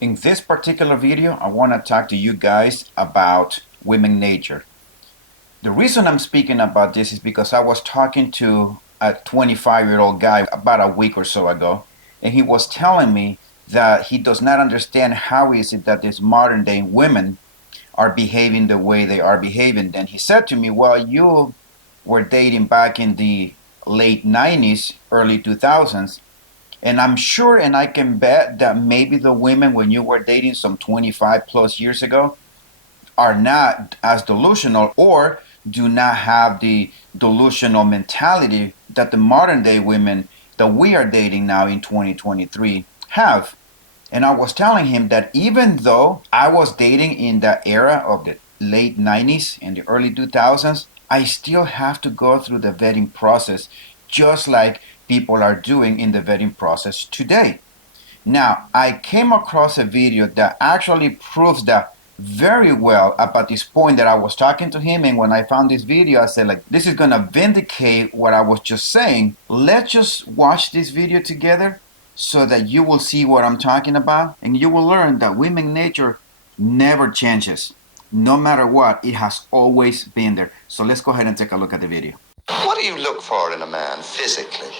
In this particular video, I want to talk to you guys about women nature. The reason I'm speaking about this is because I was talking to a 25-year-old guy about a week or so ago, and he was telling me that he does not understand how is it that these modern day women are behaving the way they are behaving. Then he said to me, well, you were dating back in the late 90s, early 2000s, and I'm sure and I can bet that maybe the women when you were dating some 25 plus years ago are not as delusional or do not have the delusional mentality that the modern day women that we are dating now in 2023 have. And I was telling him that even though I was dating in that era of the late 90s and the early 2000s, I still have to go through the vetting process just like people are doing in the vetting process today. Now, I came across a video that actually proves that very well about this point that I was talking to him. And when I found this video, I said, like, this is going to vindicate what I was just saying. Let's just watch this video together so that you will see what I'm talking about. And you will learn that women nature never changes. No matter what, it has always been there. So let's go ahead and take a look at the video. What do you look for in a man physically?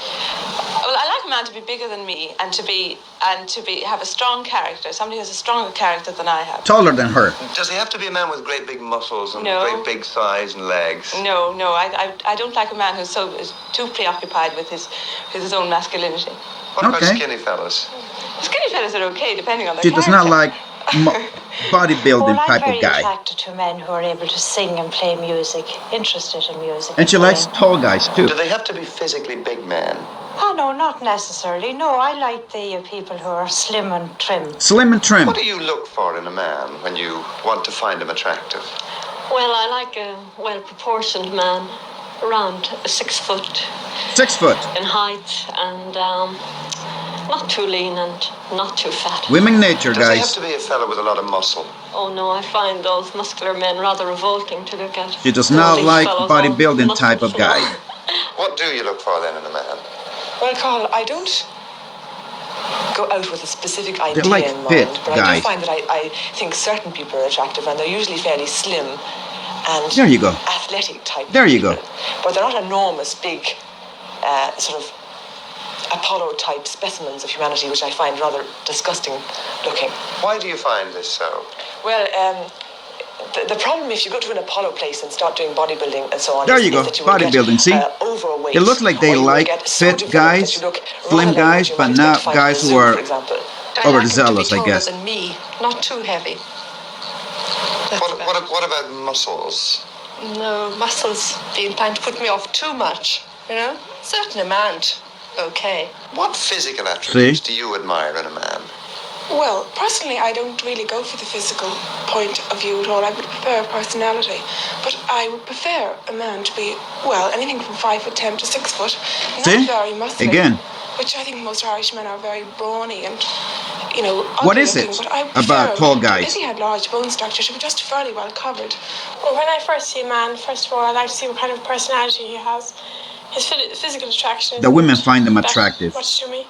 Well, I like a man to be bigger than me and to have a strong character. Somebody who has a stronger character than I have. Taller than her. Does he have to be a man with great big muscles and No. great big thighs and legs? No, I don't like a man who's too preoccupied with his own masculinity. What about Okay. skinny fellas? Skinny fellas are okay, depending on their She character. does not like bodybuilding type I'm of very guy. attracted to men who are able to sing and play music, interested in music. And she likes tall guys too. Do they have to be physically big men? Oh, no, not necessarily. No, I like the people who are slim and trim. Slim and trim. What do you look for in a man when you want to find him attractive? Well, I like a well-proportioned man, around 6 foot 6 foot. in height, and not too lean and not too fat. Women nature, Does he have guys. to be a fella with a lot of muscle? Oh no, I find those muscular men rather revolting to look at. She does All not these like fellows bodybuilding all type of muscle guy. full. What do you look for then in a man? Well, Carl, I don't go out with a specific idea like in mind, fit but I guys. do find that I think certain people are attractive, and they're usually fairly slim and There you go. athletic type. There you go. people. But they're not enormous, big, sort of Apollo-type specimens of humanity, which I find rather disgusting looking. Why do you find this so? Well, the problem if you go to an Apollo place and start doing bodybuilding and so on. There is you go, that will get, bodybuilding, see? Overweight. It looks like they Or you will like get so fit developed guys, that you look slim rather like guys, what you but might not expect to find guys at the who zoo, are for example. overzealous, I guess. Than me, not too heavy. What about muscles? No, muscles be inclined to put me off too much, you know? Certain amount, okay. What physical attributes do you admire in a man? Well, personally, I don't really go for the physical point of view at all. I would prefer personality. But I would prefer a man to be, well, anything from 5'10" to 6 foot. Not See? very muscular. Again. Which I think most Irish men are very brawny and, you know, What ugly is it looking, but I prefer about tall guys? If he had large bone structure, should be just fairly well covered. Well, when I first see a man, first of all, I like to see what kind of personality he has. His physical attraction. The women find them that attractive. much to me.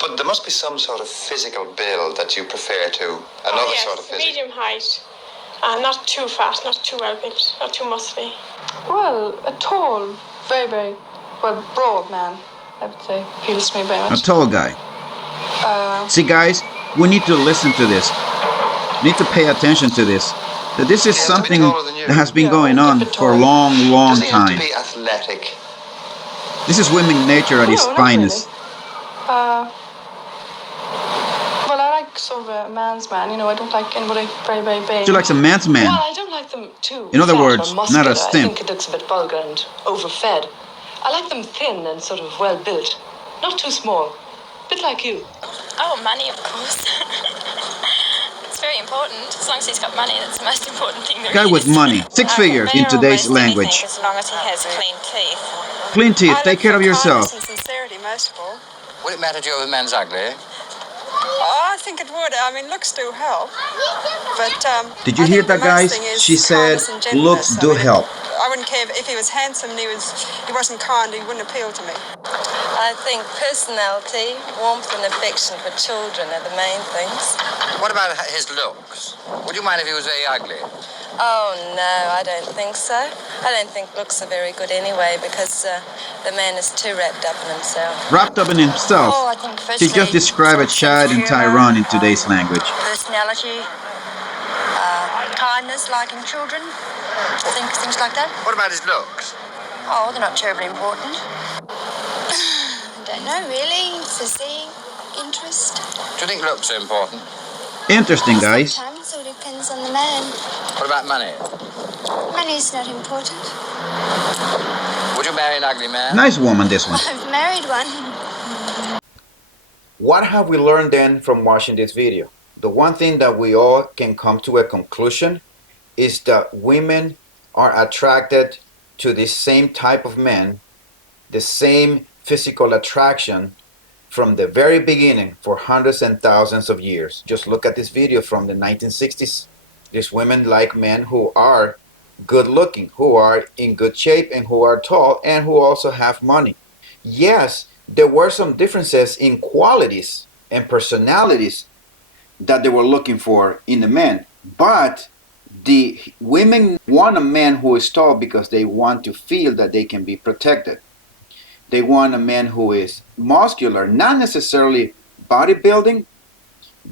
But there must be some sort of physical build that you prefer to another yes, sort of physical. medium height. Not too fat, not too well built, not too muscly. Well, a tall, very, very, well, broad man, I would say, appeals to me very A much. tall guy. See, guys, we need to listen to this. We need to pay attention to this. That this is He has to be something taller than you. that has been Yeah, going on a bit for a taller. long, long Does he have time. to be athletic? This is women nature at its No, not finest. really. Well, I like sort of a man's man, you know, I don't like anybody very, very big. She likes a man's man. Well, I don't like them too In other fat or words, not muscular. a I stimp. think it looks a bit vulgar and overfed. I like them thin and sort of well built, not too small. A bit like you. Oh, money, of course. It's very important. As long as he's got money, that's the most important thing there Guy is. with money. 6 figures in today's language. As long as he has clean teeth. Clean teeth, take care of yourself. And sincerity, most of all. Would it matter to you if a man's ugly? Oh, I think it would. I mean, looks do help. But Did you I hear think that, the most guys? thing is She said, kindness and gentleness. looks do I mean, help. I wouldn't care if he was handsome and he wasn't kind, he wouldn't appeal to me. I think personality, warmth and affection for children are the main things. What about his looks? Would you mind if he was very ugly? Oh, no, I don't think so. I don't think looks are very good anyway because the man is too wrapped up in himself. Wrapped up in himself. Oh, I think She just described a child in Tyrone in today's language. Personality, kindness, liking children, things like that. What about his looks? Oh, they're not terribly important. I don't know, really. Physique, interest. Do you think looks are important? Interesting, guys. Sometimes it all depends on the man. What about money? Money's not important. Would you marry an ugly man? Nice woman, this one. I've married one. What have we learned then from watching this video? The one thing that we all can come to a conclusion is that women are attracted to the same type of men, the same physical attraction from the very beginning for hundreds and thousands of years. Just look at this video from the 1960s. These women like men who are good looking, who are in good shape, and who are tall, and who also have money. Yes, there were some differences in qualities and personalities that they were looking for in the men, but the women want a man who is tall because they want to feel that they can be protected. They want a man who is muscular, not necessarily bodybuilding,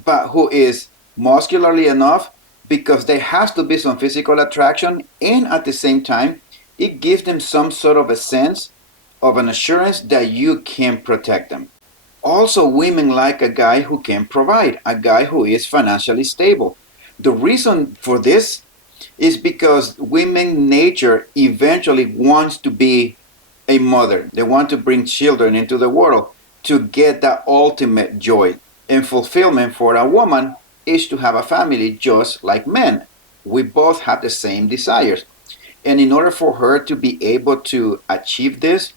but who is muscularly enough because there has to be some physical attraction, and at the same time, it gives them some sort of a sense of an assurance that you can protect them. Also, women like a guy who can provide, a guy who is financially stable. The reason for this is because women nature eventually wants to be a mother. They want to bring children into the world to get that ultimate joy and fulfillment. For a woman is to have a family just like men. We both have the same desires. And in order for her to be able to achieve this,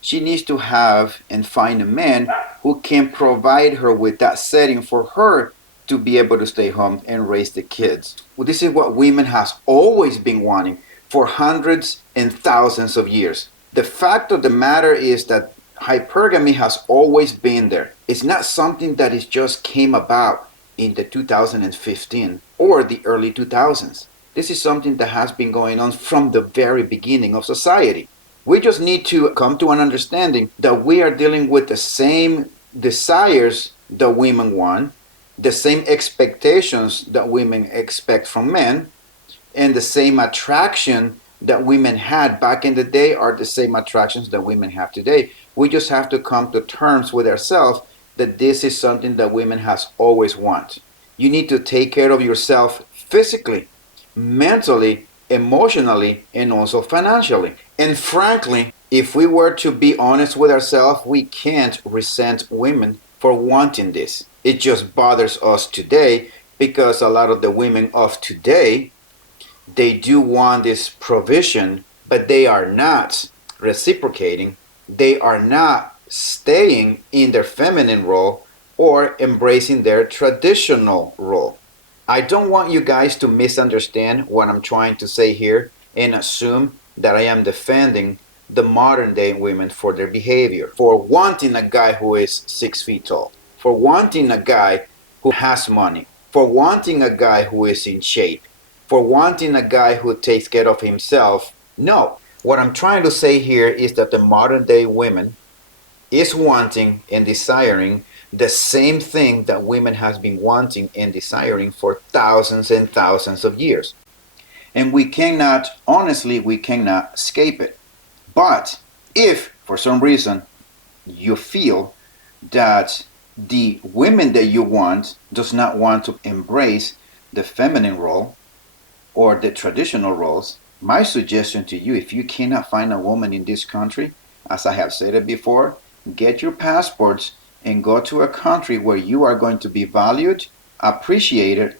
she needs to have and find a man who can provide her with that setting for her to be able to stay home and raise the kids. Well, this is what women has always been wanting for hundreds and thousands of years. The fact of the matter is that hypergamy has always been there. It's not something that is just came about in the 2015 or the early 2000s. This is something that has been going on from the very beginning of society. We just need to come to an understanding that we are dealing with the same desires that women want, the same expectations that women expect from men, and the same attraction that women had back in the day are the same attractions that women have today. We just have to come to terms with ourselves that this is something that women has always wanted. You need to take care of yourself physically, mentally, emotionally, and also financially. And frankly, if we were to be honest with ourselves, we can't resent women for wanting this. It just bothers us today because a lot of the women of today, they do want this provision, but they are not reciprocating. They are not staying in their feminine role or embracing their traditional role. I don't want you guys to misunderstand what I'm trying to say here and assume that I am defending the modern day women for their behavior, for wanting a guy who is 6 feet tall, for wanting a guy who has money, for wanting a guy who is in shape, for wanting a guy who takes care of himself. No, what I'm trying to say here is that the modern day women is wanting and desiring the same thing that women has been wanting and desiring for thousands and thousands of years. And we cannot, honestly, we cannot escape it. But if for some reason you feel that the women that you want does not want to embrace the feminine role or the traditional roles, my suggestion to you, if you cannot find a woman in this country, as I have said it before, get your passports and go to a country where you are going to be valued, appreciated,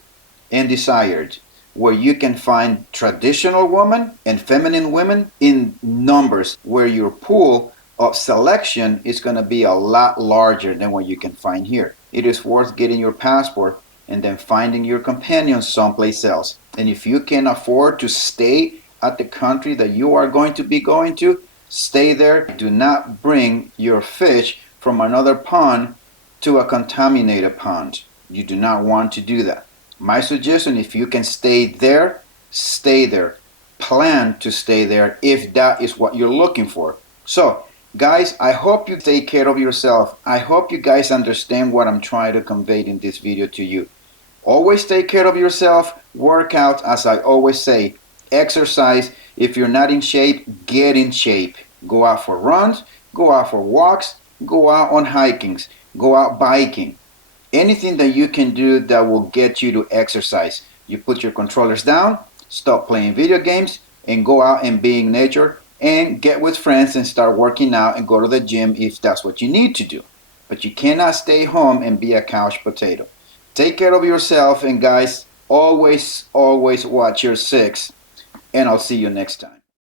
and desired, where you can find traditional women and feminine women in numbers, where your pool of selection is going to be a lot larger than what you can find here. It is worth getting your passport and then finding your companion someplace else. And if you can afford to stay at the country that you are going to be going to, stay there. Do not bring your fish from another pond to a contaminated pond. You do not want to do that. My suggestion, if you can stay there, stay there. Plan to stay there if that is what you're looking for. So, guys, I hope you take care of yourself. I hope you guys understand what I'm trying to convey in this video to you. Always take care of yourself. Work out, as I always say. Exercise. If you're not in shape, get in shape. Go out for runs, go out for walks, go out on hikings, go out biking. Anything that you can do that will get you to exercise. You put your controllers down, stop playing video games, and go out and be in nature and get with friends and start working out and go to the gym if that's what you need to do. But you cannot stay home and be a couch potato. Take care of yourself, and guys, always watch your six, and I'll see you next time.